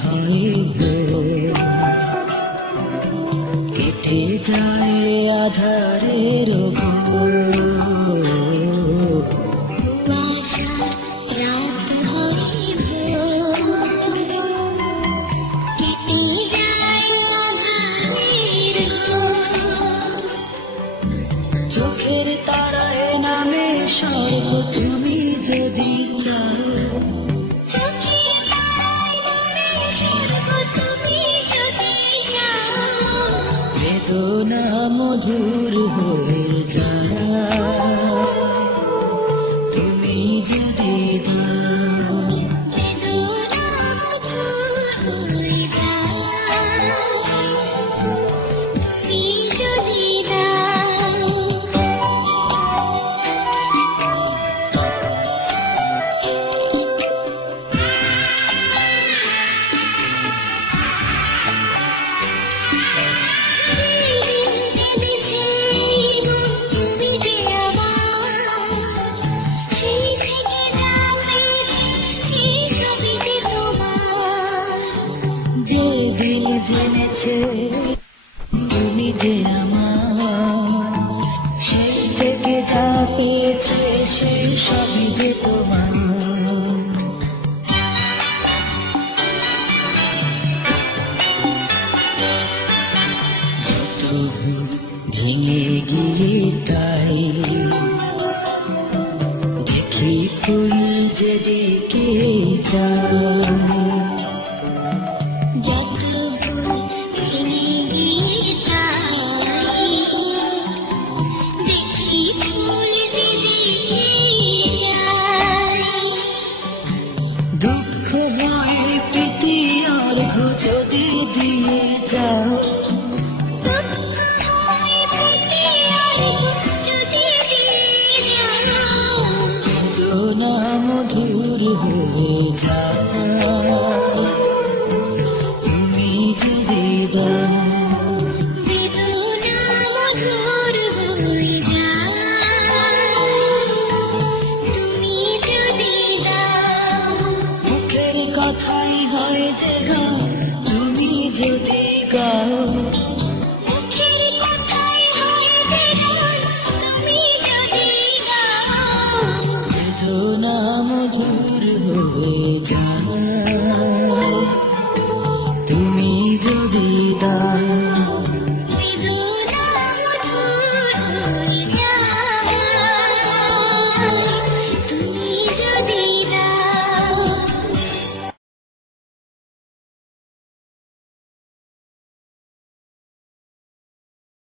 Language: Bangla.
হয় ভোর, কেটে যায় আধারের ঘোর। চোখের তারায় নামে স্বর্গ তুমি যদি চাও, বেদনা মধুর হয়ে যায় তুমি যদি দাও। দিল জেনেছে তুমি যে আমার, সেই থেকে যা পেয়েছে সেই সবই যে তোমার। যত ভেঙে গিয়ে তাই দেখি ফুল যেদিকে যায়, দুঃখ হয় প্রীতি অর্ঘ যদি দিয়ে যাও, বেদনা মধুর হয়ে যাও তুমি যদি দাও। কথাই হয় যে গাও তুমি যদি গাও, বেদনা মধুর হয়ে যাও তুমি যদি